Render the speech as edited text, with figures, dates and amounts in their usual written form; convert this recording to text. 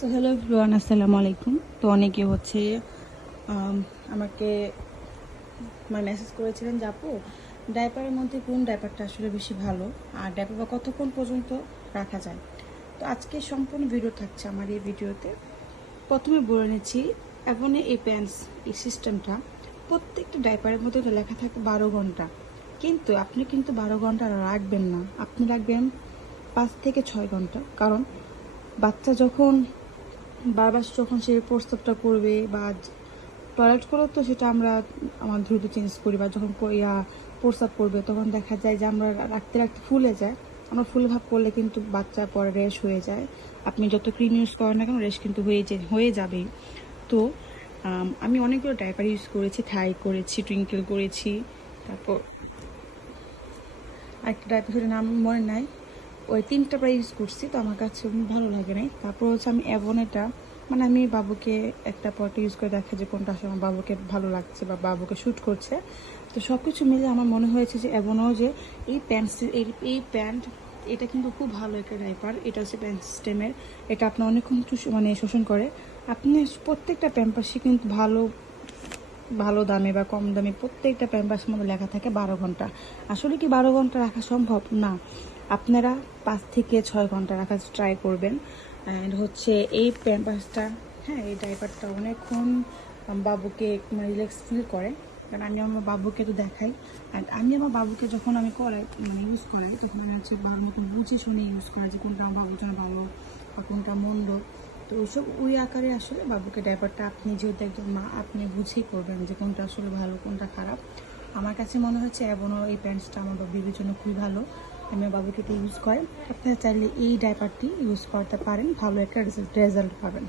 So hello everyone, আসসালামু আলাইকুম। তো অনেকে হচ্ছে আমাকে মেসেজ করেছিলেন যে আপু, ডাইপারের মধ্যে কোন ডাইপারটা আসলে বেশি ভালো, আর ডাইপার বা কতক্ষণ পর্যন্ত রাখা যায়। তো আজকে সম্পূর্ণ ভিডিও থাকছে আমার এই ভিডিওতে। প্রথমে বলে নিচ্ছি, এভনে এই প্যান্টস এই সিস্টেমটা প্রত্যেকটা ডাইপারের মধ্যে তো লেখা থাকে 12 ঘন্টা, কিন্তু আপনি কিন্তু 12 ঘন্টা রাখবেন না, আপনি রাখবেন 5 থেকে 6 ঘন্টা। কারণ বাচ্চা যখন বারবার যখন সে প্রস্রাবটা করবে বা টয়লেট করো, তো সেটা আমরা আমার দ্রুত চেঞ্জ করি, বা যখন প্রস্রাব করবে তখন দেখা যায় যে আমরা রাখতে রাখতে ফুলে যায়। আমরা ফুলে ভাব করলে কিন্তু বাচ্চা পরে রেশ হয়ে যায়। আপনি যত ক্রিম ইউজ করেন না কেন, রেশ কিন্তু হয়ে যাবেই। তো আমি অনেকগুলো ডাইপার ইউজ করেছি, থাই করেছি, টুইঙ্কেল করেছি, তারপর আরেকটা ডাইপার সেটার নাম মনে নাই। ওই 3টা প্রায় ইউজ করছি, তো আমার কাছে ভালো লাগে নাই। তারপর হচ্ছে আমি অ্যাভনেটা, মানে আমি বাবুকে একটা পরটা ইউজ করে দেখা যে কোনটা আসলে আমার বাবুকে ভালো লাগছে বা বাবুকে শ্যুট করছে। তো সব কিছু মিলে আমার মনে হয়েছে যে অ্যাভনও যে এই প্যান্ট এই প্যান্ট এটা কিন্তু খুব ভালো একটা ডাইপার। এটা হচ্ছে প্যান্ট সিস্টেমের, এটা আপনার অনেকক্ষণ মানে শোষণ করে। আপনি প্রত্যেকটা প্যাম্পাসই কিন্তু ভালো ভালো দামে বা কম দামে প্রত্যেকটা প্যাম্পাসের মধ্যে লেখা থাকে 12 ঘন্টা। আসলে কি 12 ঘন্টা রাখা সম্ভব না? আপনারা 5 থেকে 6 ঘন্টা রাখার ট্রাই করবেন। অ্যান্ড হচ্ছে এই প্যাম্পাসটা, হ্যাঁ, এই ডাইপারটা অনেকক্ষণ বাবুকে রিল্যাক্স ফিল করে। কারণ আমি আমার বাবুকে তো দেখাই, অ্যান্ড আমি আমার বাবুকে যখন আমি করাই মানে ইউজ করাই, তখন আমি হচ্ছে ভালো মতন বুঝে শুনে ইউজ করা, যে কোনটা আমার বাবুর জন্য ভালো বা কোনটা মন্দ। তো ওই আকারে আসলে বাবুকে ডাইপারটা, আপনি যেহেতু একজন মা, আপনি বুঝেই করবেন যে কোনটা আসলে ভালো কোনটা খারাপ। আমার কাছে মনে হচ্ছে এমনও এই প্যান্টসটা আমার বেবির জন্য খুবই ভালো। আমি আমার বাবুকে এটা ইউজ করেন, আপনারা চাইলে এই ডাইপারটি ইউজ করতে পারেন, ভালো একটা রেজাল্ট পাবেন।